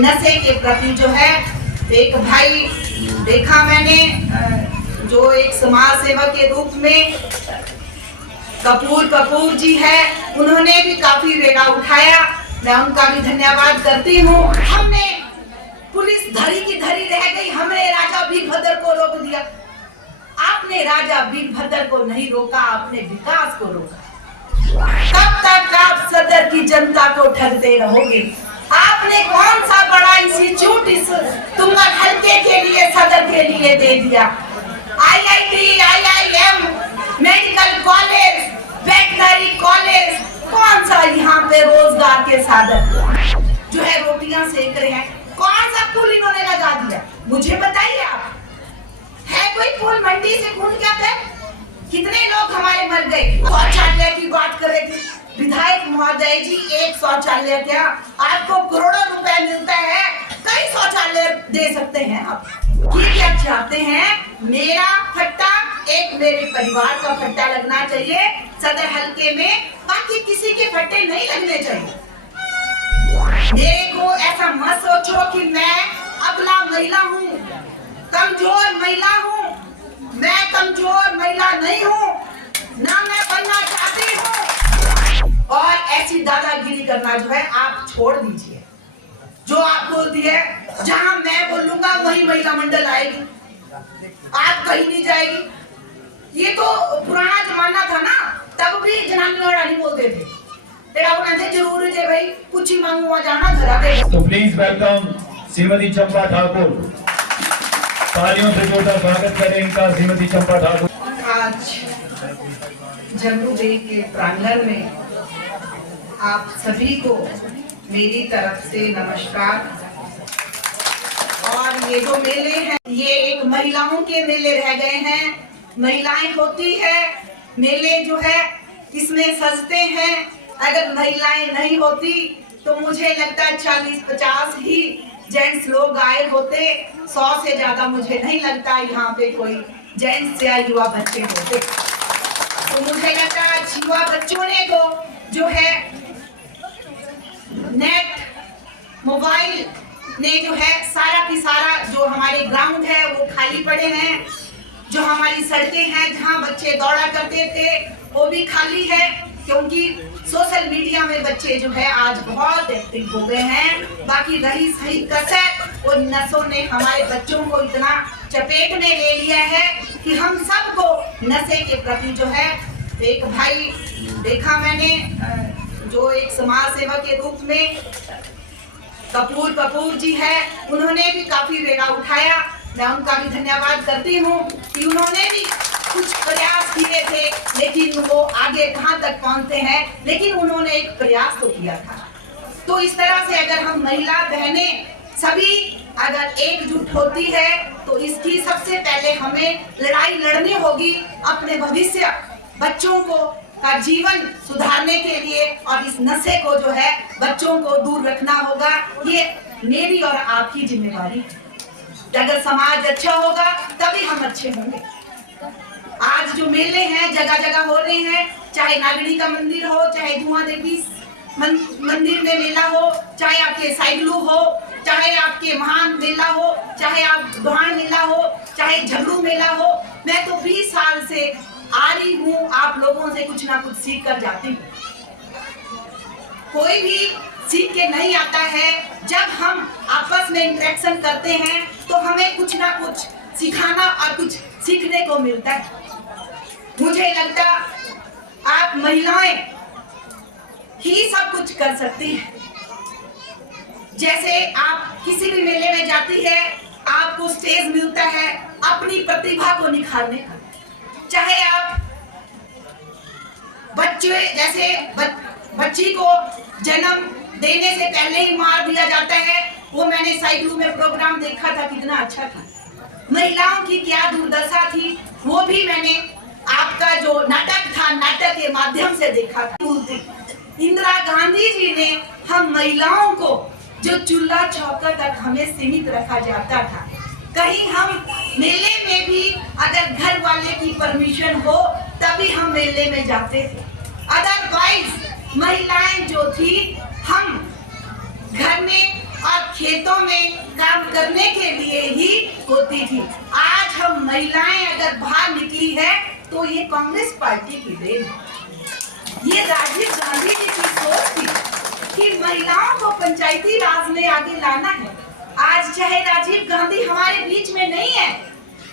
नशे के प्रति जो है एक भाई देखा मैंने, जो एक समाज सेवक के रूप में कपूर जी है, उन्होंने भी काफी बेड़ा उठाया। मैं उनका भी धन्यवाद करती हूँ। हमने पुलिस धरी की धरी रह गई, हमने राजा वीरभद्र को रोक दिया। आपने राजा वीरभद्र को नहीं रोका, आपने विकास को रोका। कब तक आप सदर की जनता को ठगते रहोगे? आपने कौन सा बड़ा इंस्टीट्यूट इस तुंगा हल्के के लिए, सदर के लिए दे दिया? IIT, IIM, medical college, veterinary college, कौन सा यहाँ पे रोजगार के साधन जो है रोटियां सेक रहे हैं? कौन सा पुल इन्होंने लगा दिया? मुझे बताइए आप, है कोई पुल मंडी से खून क्या कर? कितने लोग हमारे मर गए? शौचालय की बात कर रहे थे विधायक महोदय जी, एक शौचालय क्या, आपको करोड़ों रुपए मिलता है, कई शौचालय दे सकते हैं आप। ये क्या चाहते हैं? मेरा फट्टा, एक मेरे परिवार का फट्टा लगना चाहिए सदर हल्के में, बाकी किसी के फट्टे नहीं लगने चाहिए। मेरे को ऐसा मत सोचो कि मैं अबला महिला हूँ, कमजोर महिला हूँ। मैं कमजोर महिला नहीं हूँ, ना मैं बनना चाहती हूँ। और ऐसी दादागिरी करना जो है आप छोड़ दीजिए। जो आप बोलती है, जहाँ मैं बोलूंगा वही महिला मंडल आएगी, आप कहीं नहीं जाएगी। ये तो पुराना जमाना था ना, तब भी जनानी और रानी बोलते थे। जरूर है भाई, कुछ ही मांगूंगा जाना घर पे। तो प्लीज वेलकम श्रीमती चंपा ठाकुर, तालियों से जोरदार स्वागत करें इनका। श्रीमती चंपा ठाकुर आज जम्मूदेव के प्रांगण में आप सभी को मेरी तरफ से नमस्कार। और ये जो मेले हैं, ये एक महिलाओं के मेले रह गए हैं। महिलाएं होती है, मेले जो है इसमें सजते हैं। अगर महिलाएं नहीं होती तो मुझे लगता है 40-50 ही जेंट्स लोग आए होते। 100 से ज्यादा मुझे नहीं लगता यहाँ पे कोई जेंट्स या युवा बच्चे होते। तो मुझे लगता है युवा बच्चों ने तो जो है नेट, मोबाइल ने जो है सारा की सारा जो हमारे ग्राउंड है वो खाली पड़े हैं। जो हमारी सड़कें हैं जहाँ बच्चे दौड़ा करते थे वो भी खाली है, क्योंकि सोशल मीडिया में बच्चे जो है आज बहुत एक्टिव हो गए हैं। बाकी रही सही कसर, और नशों ने हमारे बच्चों को इतना चपेट में ले लिया है कि हम सबको नशे के प्रति जो है एक भाई देखा मैंने, जो एक समाज सेवक के रूप में कपूर जी है, उन्होंने भी काफी बेड़ा उठाया। मैं उनका भी धन्यवाद करती हूँ कि उन्होंने भी कुछ प्रयास किए थे, लेकिन वो आगे कहाँ तक पहुँचते हैं, लेकिन उन्होंने एक प्रयास तो किया था। तो इस तरह से अगर हम महिला बहनें सभी अगर एकजुट होती है तो इसकी सबसे पहले हमें लड़ाई लड़नी होगी अपने भविष्य, बच्चों को का जीवन सुधारने के लिए, और इस नशे को जो है बच्चों को दूर रखना होगा। ये मेरी और आपकी जिम्मेवारी है। अगर समाज अच्छा होगा तभी हम अच्छे होंगे। आज जो मेले हैं जगह जगह हो रहे हैं, चाहे नागड़ी का मंदिर हो, चाहे धुआं देवी मंदिर में मेला हो, चाहे आपके साइगलू हो, चाहे आपके महान मेला हो, चाहे आप दोहान मेला हो, चाहे झगड़ू मेला हो। मैं तो 20 साल से आ रही हूँ, आप लोगों से कुछ ना कुछ सीख कर जाती हूँ। कोई भी सीख के नहीं आता है। जब हम आपस में इंटरेक्शन करते हैं तो हमें कुछ ना कुछ सिखाना और कुछ सीखने को मिलता है। मुझे लगता आप महिलाएं ही सब कुछ कर सकती हैं। जैसे आप किसी भी मेले में जाती है, आपको स्टेज मिलता है अपनी प्रतिभा को निखारने का। चाहे आप बच्चे जैसे बच्ची को जन्म देने से पहले ही मार दिया जाता है, वो मैंने साइकिल में प्रोग्राम देखा था, कितना अच्छा था। महिलाओं की क्या दुर्दशा थी वो भी मैंने आपका जो नाटक था, नाटक के माध्यम से देखा था। इंदिरा गांधी जी ने हम महिलाओं को जो चूल्हा चौका तक हमें सीमित रखा जाता था, कहीं हम मेले में भी अगर घर वाले की परमिशन हो तभी हम मेले में जाते थे। अदरवाइज महिलाएं जो थी हम घर में और खेतों में काम करने के लिए ही होती थी। आज हम महिलाएं अगर बाहर निकली है तो ये कांग्रेस पार्टी की देन है। ये राजीव गांधी जी की सोच थी कि महिलाओं को पंचायती राज में आगे लाना है। आज चाहे राजीव गांधी हमारे बीच में नहीं है,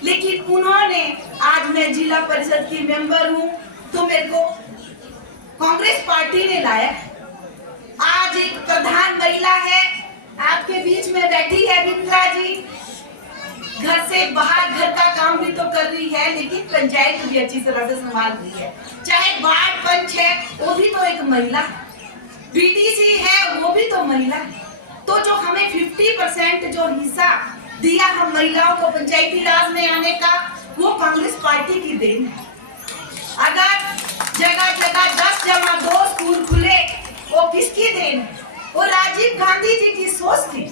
लेकिन उन्होंने, आज मैं जिला परिषद की मेंबर हूँ तो मेरे को कांग्रेस पार्टी ने लाया। आज एक प्रधान महिला है, आपके बीच में बैठी है बिमला जी, घर से बाहर घर का काम भी तो कर रही है, लेकिन पंचायत भी अच्छी तरह से संभाल रही है। चाहे वार्ड पंच है वो भी तो एक महिला, बीडीसी है वो भी तो महिला। तो जो हमें 50% जो हिस्सा दिया हम महिलाओं को पंचायती राज में आने का, वो कांग्रेस पार्टी की देन है। अगर जगह जगह 10+2 स्कूल खुले, वो किसकी देन है? वो राजीव गांधी जी की सोच थी।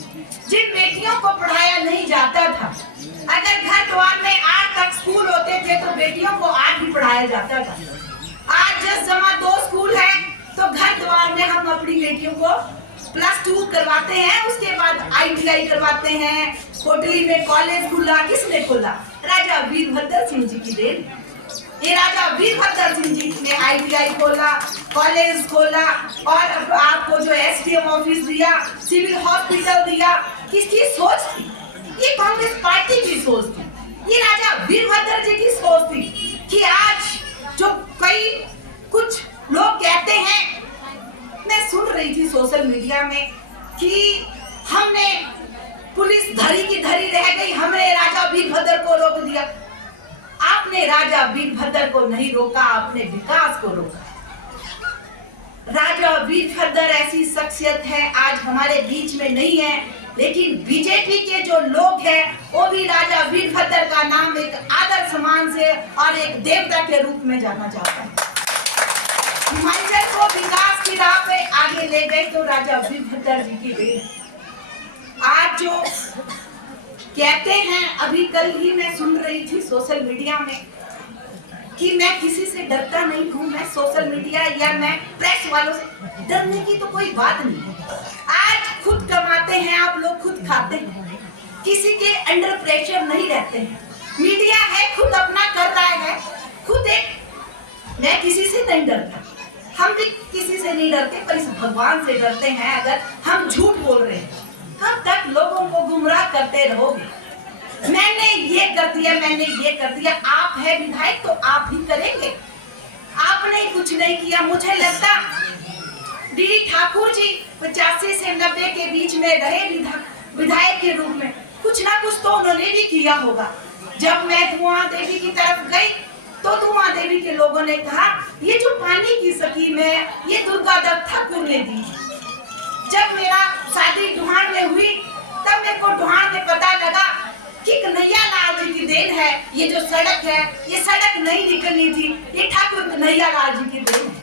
जिन बेटियों को पढ़ाया नहीं जाता था, अगर घर द्वार में 8 तक स्कूल होते थे तो बेटियों को 8 भी पढ़ाया जाता था। आज 10+2 स्कूल है तो घर द्वार में हम अपनी बेटियों को +2 करवाते हैं, उसके बाद ITI करवाते हैं। कोटली में कॉलेज खुला, किसने खोला? राजा वीरभद्र सिंह जी की देन। ये राजा वीरभद्र सिंह जी ने ITI खोला, कॉलेज खोला, और आपको जो SDM ऑफिस दिया, सिविल हॉस्पिटल दिया। किसकी सोच थी? ये कांग्रेस पार्टी की सोच थी। ये राजा वीरभद्र जी की सोच थी कि आज जो कई कुछ लोग कहते हैं, मैं सुन रही थी सोशल मीडिया में कि हमने पुलिस धरी की धरी रह गई, हमने राजा वीरभद्र को रोक दिया। आपने राजा वीरभद्र को नहीं रोका, आपने विकास को रोका। राजा वीरभद्र ऐसी शख्सियत है, आज हमारे बीच में नहीं है, लेकिन बीजेपी के जो लोग हैं वो भी राजा वीरभद्र का नाम एक आदर सम्मान से और एक देवता के रूप में जाना जाता है। हिमाचल को विकास की राह पे आगे ले गए तो राजा वीरभद्र जी की देन। आज जो कहते हैं, अभी कल ही मैं सुन रही थी सोशल मीडिया में कि मैं किसी से डरता नहीं हूँ, मैं सोशल मीडिया या मैं प्रेस वालों से डरने की तो कोई बात नहीं है। आज खुद कमाते हैं आप लोग, खुद खाते हैं, किसी के अंडर प्रेशर नहीं रहते हैं। मीडिया है, खुद अपना कर रहा है, खुद एक, मैं किसी से नहीं डरता, हम भी किसी से नहीं डरते, पर इस भगवान से डरते हैं। अगर हम झूठ बोल रहे हैं, कब तक लोगों को गुमराह करते रहोगे? मैंने ये कर दिया, मैंने ये कर दिया। आप है विधायक तो आप ही करेंगे, आपने कुछ नहीं किया। मुझे लगता डीडी ठाकुर जी 85 से 90 के बीच में रहे विधायक के रूप में, कुछ ना कुछ तो उन्होंने भी किया होगा। जब मैं धुआं देवी की तरफ गई तो धुआं देवी के लोगों ने कहा ये जो पानी की स्कीम है ये दुर्गा दत्त ठाकुर ने दी। जब मेरा शादी ढुहान में हुई तब मेरे को ढुहान में पता लगा कि कन्हैया लाल जी की देन है। ये जो सड़क है, ये सड़क नहीं निकलनी थी, ये ठाकुर कन्हैया लाल जी की देन है।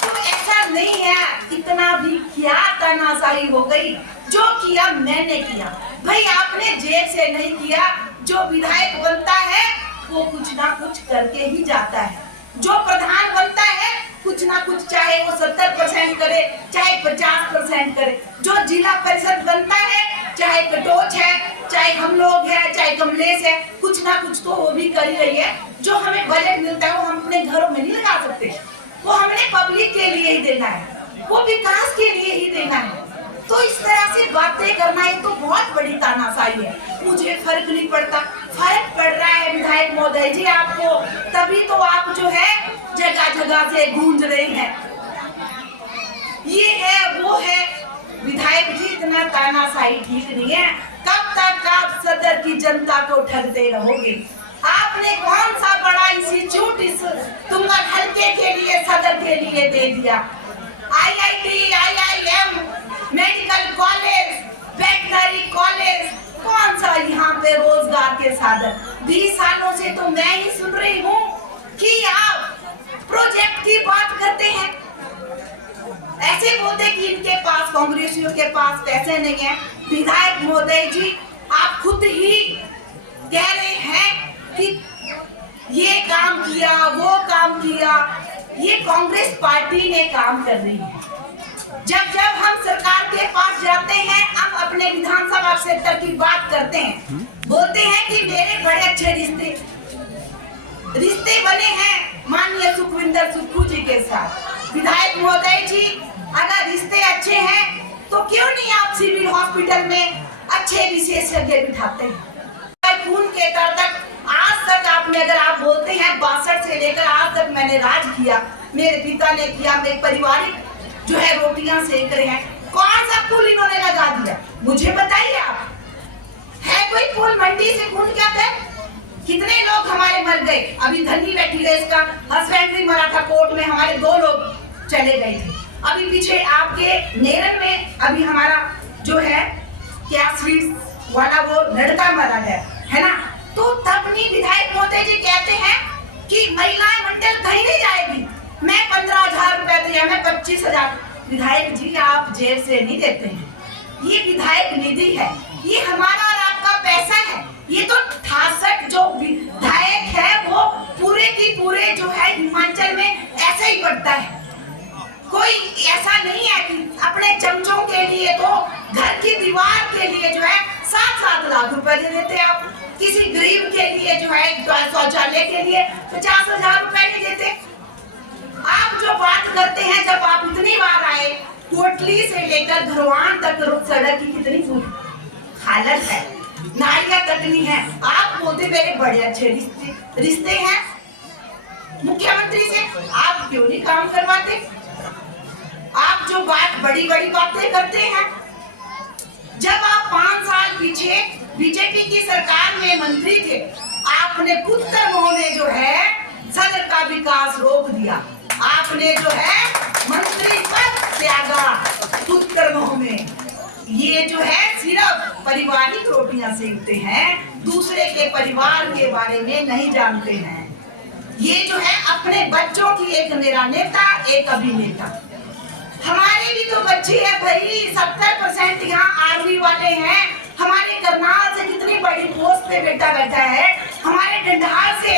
तो ऐसा नहीं है, इतना भी क्या तानाशाही हो गई। जो किया मैंने किया, भाई आपने जेब से नहीं किया। जो विधायक बनता है वो कुछ ना कुछ करके ही जाता है। जो प्रधान बनता है कुछ ना कुछ, चाहे वो 70% करे चाहे 50% करे। जो जिला परिषद बनता है, चाहे कटोच है, चाहे हम लोग हैं, चाहे कमलेश है, कुछ ना कुछ तो वो भी कर ही रही है। जो हमें बजट मिलता है वो हम अपने घरों में नहीं लगा सकते, वो हमने पब्लिक के लिए ही देना है, वो विकास के लिए ही देना है। तो इस तरह से बातें करना ये तो बहुत बड़ी तानाशाही है। मुझे फर्क नहीं पड़ता, फर्क पड़ रहा है विधायक महोदय जी आपको, तभी तो आप जो है जगह जगह से गूंज रहे हैं, ये है वो है। विधायक जी इतना तानाशाही ठीक नहीं है। कब तक आप सदर की जनता को ठगते रहोगे? आपने कौन सा बड़ा इंस्टीट्यूट इस तुंगन हल्के के लिए, सदर के लिए दे दिया? IIT, IIM, medical college, veterinary college, कौन सा यहाँ पे रोजगार के साधन? 20 सालों से तो मैं ही सुन रही हूँ कि आप प्रोजेक्ट की बात करते हैं, ऐसे बोलते कि इनके पास, कांग्रेसियों के पास पैसे नहीं है। विधायक महोदय जी आप खुद ही कह रहे हैं कि ये काम किया, वो काम किया। ये कांग्रेस पार्टी ने काम कर रही है। जब जब हम सरकार के पास जाते से तरकीब बात करते हैं, बोलते हैं कि मेरे बड़े अच्छे रिश्ते बने हैं माननीय सुखविंदर सुक्खू जी के साथ। विधायक महोदय जी, अगर रिश्ते अच्छे हैं तो क्यों नहीं आप सिविल हॉस्पिटल में अच्छे विशेषज्ञ बिठाते हैं? खून के तर तक आज तक आपने, अगर आप बोलते हैं 62 से लेकर आज तक मैंने राज किया, मेरे पिता ने किया, मेरे पारिवारिक जो है रोटियां सेक रहे हैं, कौन सा पुल इन्होंने लगा दिया मुझे बताइए आप? है कोई पुल? मंडी से खून क्या है? कितने लोग हमारे मर गए? अभी धनी बैठी है, इसका हस्बैंड भी मरा था कोर्ट में, हमारे 2 लोग चले गए थे। अभी पीछे आपके नेरन में अभी हमारा जो है क्या स्वीट वाला वो लड़का मरा है ना? तो तब नहीं विधायक महोदय जी कहते हैं कि महिलाएं मंडल कहीं नहीं जाएगी, मैं 15,000 रुपए दिया, मैं 25,000। विधायक जी, आप जेब से नहीं देते हैं, ये विधायक निधि है, ये हमारा और आपका पैसा है। ये तो 68 जो विधायक है वो पूरे की पूरे जो है हिमाचल में ऐसे ही बढ़ता है। कोई ऐसा नहीं है कि अपने चमचों के लिए तो घर की दीवार के लिए जो है 7-7 लाख रुपए दे देते हैं आप, किसी गरीब के लिए जो है शौचालय के लिए 50,000 रुपए नहीं देते। आप जो बात करते हैं, जब आप इतनी बार आए, कोटली से लेकर धरवान तक सड़क की कितनी बुरी हालत है, नालियां तक नहीं है। आप बोलते मेरे बड़े अच्छे रिश्ते हैं मुख्यमंत्री से, आप क्यों नहीं काम करवाते? आप जो बात बड़ी बड़ी बातें करते हैं, जब आप 5 साल पीछे बीजेपी की सरकार में मंत्री थे, आपने पुत्रमोह में जो है सदर का विकास रोक दिया, आपने जो है मंत्री पद त्यागा पुत्रमोह में। ये जो है सिर्फ पारिवारिक रोटियां सेकते हैं, दूसरे के परिवार के बारे में नहीं जानते हैं। ये जो है अपने बच्चों की, एक मेरा नेता, एक अभिनेता। हमारे भी तो बच्चे हैं भाई, 70% यहाँ आर्मी वाले हैं, हमारे करनाल से कितनी बड़ी पोस्ट पे बेटा बैठा है, हमारे डंडाल से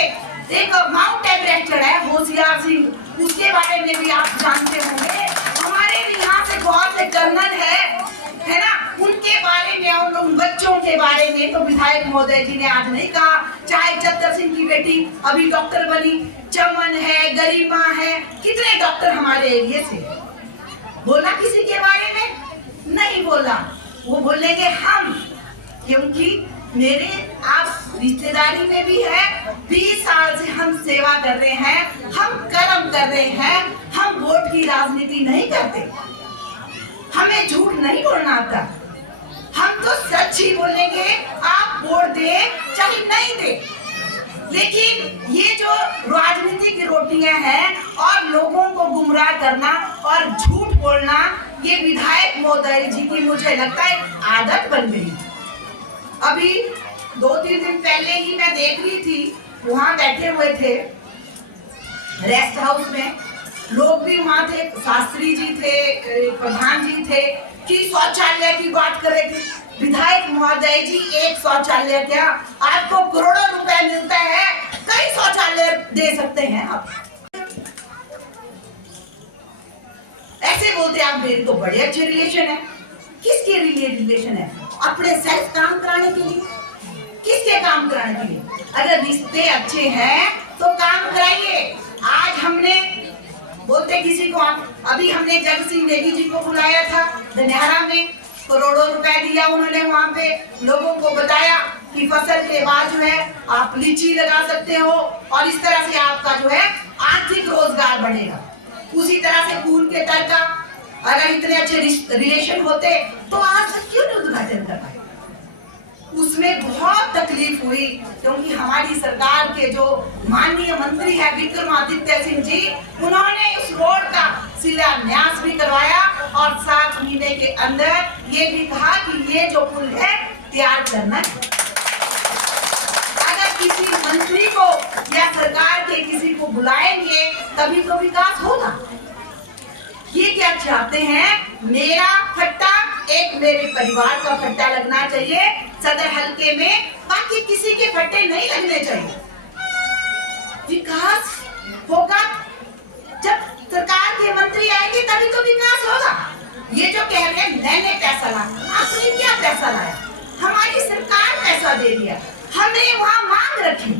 एक माउंट एवरेस्ट चढ़ा है होशियार सिंह, उसके बारे में भी आप जानते होंगे। हमारे भी यहाँ से बहुत से कर्नल है ना, उनके बारे में और उन बच्चों के बारे में तो विधायक महोदय जी ने आज नहीं कहा। चाहे चतर सिंह की बेटी अभी डॉक्टर बनी, चमन है, गरिमा है, कितने डॉक्टर हमारे एरिया से, बोला किसी के बारे में? नहीं बोला। वो बोलेंगे हम, क्योंकि मेरे आप रिश्तेदारी में भी है, 20 साल से हम सेवा कर रहे हैं, हम कर्म कर रहे हैं, हम वोट की राजनीति नहीं करते, हमें झूठ नहीं बोलना आता, हम तो सच ही बोलेंगे। आप वोट दे चाहे नहीं दे, लेकिन ये जो राजनीति की रोटियां हैं और लोगों को गुमराह करना और झूठ बोलना, ये विधायक महोदय जी की मुझे लगता है आदत बन गई। अभी 2-3 दिन पहले ही मैं देख रही थी, वहां बैठे हुए थे रेस्ट हाउस में, लोग भी वहां थे, शास्त्री जी थे, प्रधान जी थे, कि शौचालय की बात कर रहे थे। विधायक महोदय जी, एक शौचालय क्या, आपको करोड़ों रुपए मिलता है, कई शौचालय दे सकते हैं आप। ऐसे बोलते आप मेरे तो बड़े अच्छे रिलेशन है। किसके लिए रिलेशन है? अपने सेल्फ काम कराने के लिए? किसके काम कराने के लिए? अगर रिश्ते अच्छे हैं तो काम कराइए। आज हमने बोलते किसी को, अभी हमने जग सिंह नेगी जी को बुलाया था धनियारा में, करोड़ों रुपए दिया उन्होंने, वहां पे लोगों को बताया कि फसल के बाद जो है आप लीची लगा सकते हो और इस तरह से आपका जो है आर्थिक रोजगार बढ़ेगा। उसी तरह से खून के तर का अगर इतने अच्छे रिलेशन होते तो आज तक क्यों नहीं उद्घाटन कर पाए? उसमें बहुत तकलीफ हुई, क्योंकि हमारी सरकार के जो माननीय मंत्री है विक्रमादित्य सिंह जी, उन्होंने उस रोड का शिलान्यास भी करवाया और 7 महीने के अंदर ये भी कहा कि ये जो पुल है तैयार करना है। अगर किसी मंत्री को या सरकार के किसी को बुलाएंगे तभी तो विकास होगा। ये क्या चाहते हैं? मेरा फट्टा, एक मेरे परिवार का फट्टा लगना चाहिए सदर हल्के में, बाकी किसी के फट्टे नहीं लगने चाहिए। विकास होगा जब सरकार के मंत्री आएंगे, तभी तो विकास होगा। ये जो कह रहे हैं मैंने पैसा लाया, आपने क्या पैसा लाया? हमारी सरकार पैसा दे दिया, हमने वहाँ मांग रखी,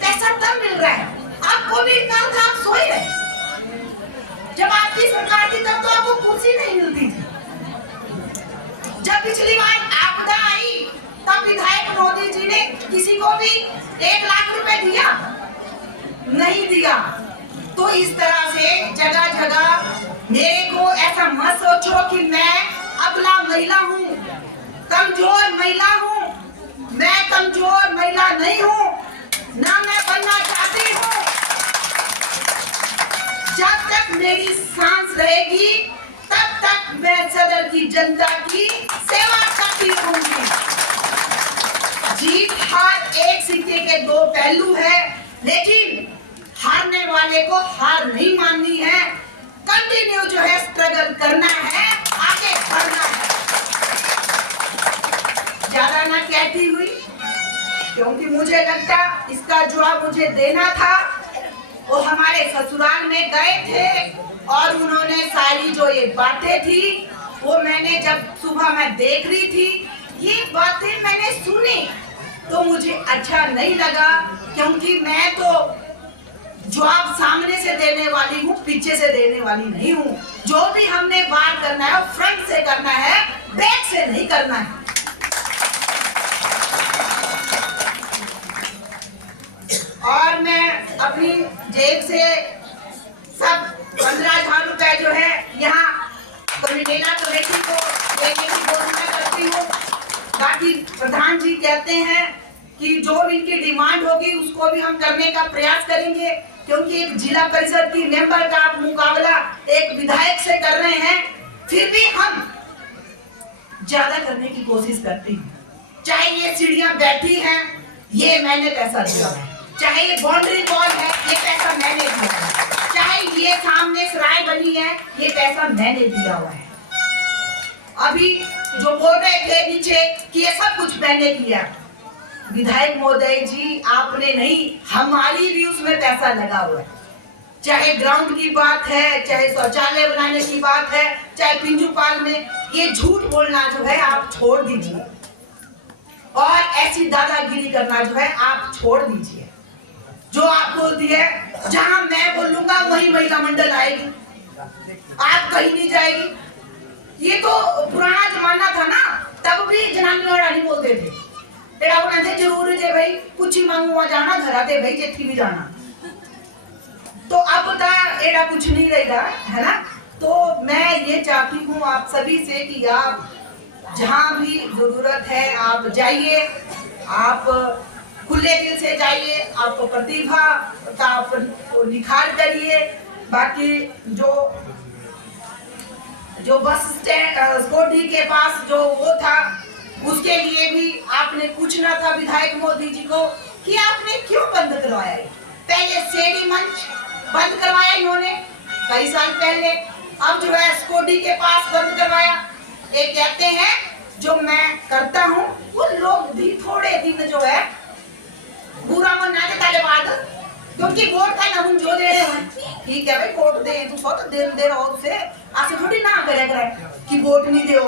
पैसा तब मिल रहा है। आपको भी कल था, आप सोए रहे। जब आपकी सरकार थी तब तो आपको कुर्सी नहीं मिलती थी। जब पिछली बार आपदा आई तब विधायक मोदी जी ने किसी को भी 1 लाख रुपए दिया? नहीं दिया। तो इस तरह से जगह जगह मेरे को ऐसा मत सोचो कि मैं अबला महिला हूँ, कमजोर महिला हूँ। मैं कमजोर महिला नहीं हूँ, ना मैं बनना चाहती हूँ। जब तक मेरी सांस रहेगी तब तक मैं सदर की जनता की सेवा करती रहूंगी। जीत हार एक सिक्के के 2 पहलू है, लेकिन हारने वाले को हार नहीं माननी है। कंटिन्यू जो है स्ट्रगल करना है, आगे बढ़ना है। ज्यादा ना कहती हुई, क्योंकि मुझे लगता इसका जवाब मुझे देना था। वो हमारे ससुराल में गए थे और उन्होंने सारी जो ये बातें थी वो मैंने जब सुबह मैं देख रही थी, ये बातें मैंने सुनी तो मुझे अच्छा नहीं लगा, क्योंकि मैं तो जवाब सामने से देने वाली हूँ, पीछे से देने वाली नहीं हूँ। जो भी हमने बात करना है फ्रंट से करना है, बैक से नहीं करना है। और मैं अपनी जेब से सब 15,000 रुपए जो है यहाँ कमिटेला कमेटी को देने की घोषणा करती हूँ। बाकी प्रधान जी कहते हैं कि जो इनकी डिमांड होगी उसको भी हम करने का प्रयास करेंगे, क्योंकि एक जिला परिषद की मेंबर का आप मुकाबला एक विधायक से कर रहे हैं। फिर भी हम ज्यादा करने की कोशिश करती हैं। चाहे ये सीढ़ियां बैठी हैं, ये मैंने पैसा दिया है। चाहे ये बाउंड्री वॉल है, ये पैसा मैंने दिया है। चाहे ये सामने सराय बनी है, ये पैसा मैंने दिया हुआ है। अभी जो बोल रहे थे नीचे कि ये सब कुछ मैंने किया, विधायक महोदय जी आपने नहीं, हमारी भी उसमें पैसा लगा हुआ है। चाहे ग्राउंड की बात है, चाहे शौचालय बनाने की बात है, चाहे पिंजूपाल में, ये झूठ बोलना जो है आप छोड़ दीजिए और ऐसी दादागिरी करना जो है आप छोड़ दीजिए। जो आप बोलती है, जहां मैं बोलूंगा वही महिला मंडल आएगी, आप कहीं नहीं जाएगी। ये तो पुराना जमाना था ना, तब भी जनानी और रानी बोलते थे। एड़ा बोलते थे जरूर जे भाई कुछ ही मांगुआ जाना, घर आते भाई जेठी भी जाना। तो अब तो एड़ा कुछ नहीं रहेगा, है ना। तो मैं ये चाहती हूँ आप सभी से कि आप जहाँ भी जरूरत है आप जाइए, आप खुले दिल से जाइए, आपको प्रतिभा का आप निखार करिए। बाकी जो बस स्टैंड स्कूटी के पास जो वो था, उसके लिए भी आपने पूछना था विधायक मोदी जी को कि आपने क्यों बंद करवाया है। पहले शेरी मंच बंद करवाया इन्होंने कई साल पहले, अब जो है स्कूटी के पास बंद करवाया। ये कहते हैं जो मैं करता हूँ वो लोग भी थोड़े दिन जो है बुरा मना के ताले बाद, क्योंकि वोट का ना हम जो दे रहे हैं, ठीक है भाई वोट दे, तू बहुत दे रहा हो, से ऐसे थोड़ी ना करे कि वोट नहीं दे,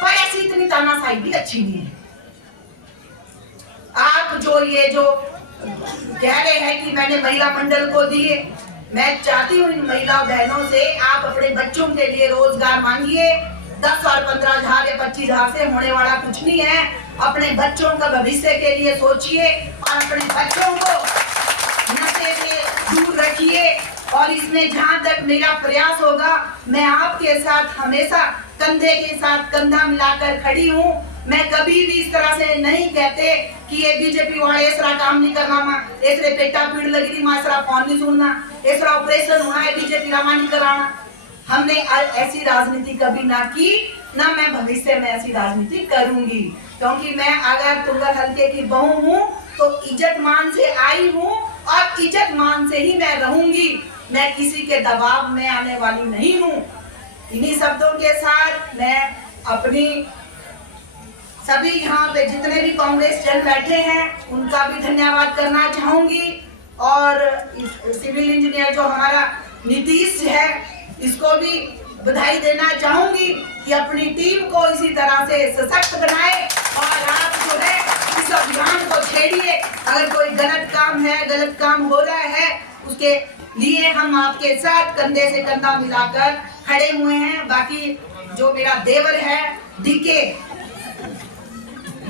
पर ऐसी इतनी तानाशाही भी अच्छी नहीं है। आप जो ये जो कह रहे हैं कि मैंने महिला मंडल को दिए, मैं चाहती हूँ इन महिला बहनों से आप अपने बच्चों के लिए रोजगार मांगिए। 10 और 15,000 या 25,000 से होने वाला कुछ नहीं है। अपने बच्चों का भविष्य के लिए सोचिए और अपने बच्चों को नशे से दूर रखिए। और इसमें जहाँ तक मेरा प्रयास होगा, मैं आपके साथ हमेशा कंधे के साथ कंधा मिलाकर खड़ी हूँ। मैं कभी भी इस तरह से नहीं कहते कि ये बीजेपी वाले इसरा काम नहीं करना, माँ इसरे पेटा पीड़ लग रही, माँ इसरा फोन नहीं सुनना, इसरा ऑपरेशन होना है, बीजेपी रामा नहीं कराना। हमने ऐसी राजनीति कभी ना की, ना मैं भविष्य में ऐसी राजनीति करूंगी, क्योंकि मैं अगर तुंगल हल्के की बहू हूँ तो इज्जत मान से आई हूँ और इज्जत मान से ही मैं रहूंगी। मैं किसी के दबाव में आने वाली नहीं हूँ। इन्हीं शब्दों के साथ मैं अपनी सभी यहाँ पे जितने भी कांग्रेस जन बैठे हैं उनका भी धन्यवाद करना चाहूंगी। और सिविल इंजीनियर जो हमारा नीतीश है, इसको भी बधाई देना चाहूंगी कि अपनी टीम को इसी तरह से सशक्त बनाए और आप जो है इस अभियान को छेड़िए। अगर कोई गलत काम है, गलत काम हो रहा है, उसके लिए हम आपके साथ कंधे से कंधा मिलाकर खड़े हुए हैं। बाकी जो मेरा देवर है डीके,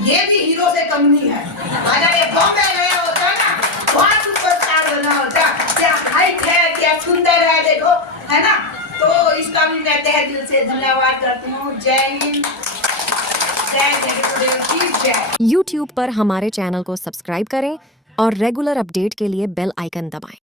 ये भी हीरो से कम नहीं है। अगर ये बॉम्बे गया होता ना, वहाँ सुपरस्टार बना होता। क्या हाइट है, क्या सुंदर है, देखो, है ना। तो इसका भी मैं तहे दिल से धन्यवाद करती हूँ। जय हिंद, जय जगदीश की जय। YouTube पर हमारे चैनल को सब्सक्राइब करें और रेगुलर अपडेट के लिए बेल आइकन दबाएं।